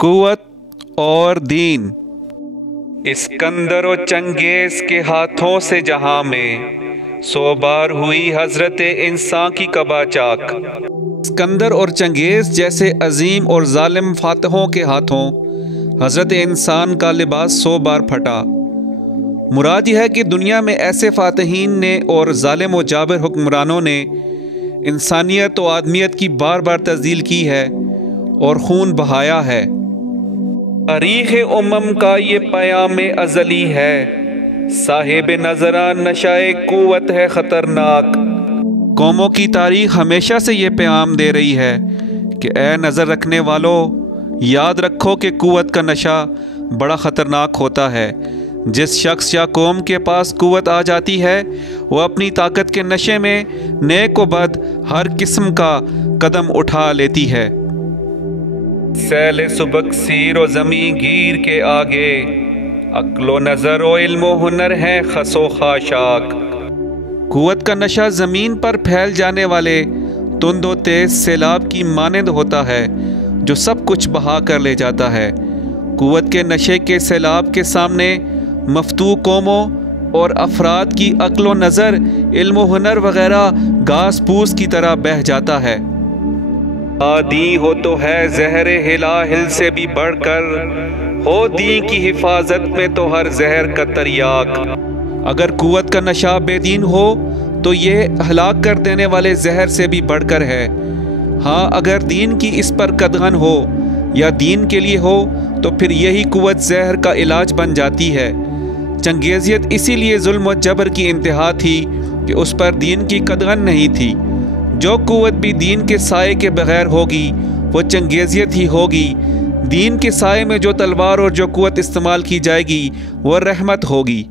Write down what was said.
قوت اور دین۔ اسکندر و چنگیز کے ہاتھوں سے جہاں میں 100 بار ہوئی حضرت انسان کی قبا چاک۔ اسکندر اور چنگیز جیسے عظیم اور ظالم فاتحوں کے ہاتھوں حضرت انسان کا لباس 100 بار پھٹا۔ مراد یہ ہے کہ دنیا میں ایسے فاتحین نے اور ظالم و جابر حکمرانوں نے انسانیت و آدمیت کی بار بار تذلیل کی ہے اور خون بہایا ہے۔ تاریخ امم کا یہ پیام ازلی ہے، صاحب نظراں نشائے قوت ہے خطرناک۔ قوموں کی تاریخ ہمیشہ سے یہ پیغام دے رہی ہے کہ اے نظر رکھنے والوں، یاد رکھو کہ قوت کا نشہ بڑا خطرناک ہوتا ہے۔ جس شخص یا قوم کے پاس قوت آ جاتی ہے وہ اپنی طاقت کے نشے میں نیک و بد ہر قسم کا قدم اٹھا لیتی ہے۔ سیل سبک سیر و زمین گیر کے آگے، عقل و نظر و علم و ہنر ہے خس و خاشاک۔ قوت کا نشہ زمین پر پھیل جانے والے تند و تیز سیلاب کی مانند ہوتا ہے جو سب کچھ بہا کر لے جاتا ہے۔ قوت کے نشے کے سیلاب کے سامنے مفتوح قوموں اور افراد کی عقل و نظر، علم و ہنر وغیرہ گھاس پھوس کی طرح بہہ جاتا ہے۔ دین ہو تو ہے زہر ہلاہل سے بھی بڑھ کر، ہو دین کی حفاظت میں تو ہر زہر کا تریاک۔ اگر قوت کا نشہ بے دین ہو تو یہ ہلاک کر دینے والے زہر سے بھی بڑھ کر ہے۔ ہاں اگر دین کی اس پر قدغن ہو یا دین کے لیے ہو تو پھر یہی قوت زہر کا علاج بن جاتی ہے۔ چنگیزیت اسی لیے ظلم و جبر کی انتہا تھی کہ اس پر دین کی قدغن نہیں تھی۔ جو قوت بھی دین کے سائے کے بغیر ہوگی وہ چنگیزیت ہی ہوگی۔ دین کے سائے میں جو تلوار اور جو قوت استعمال کی جائے گی وہ رحمت ہوگی۔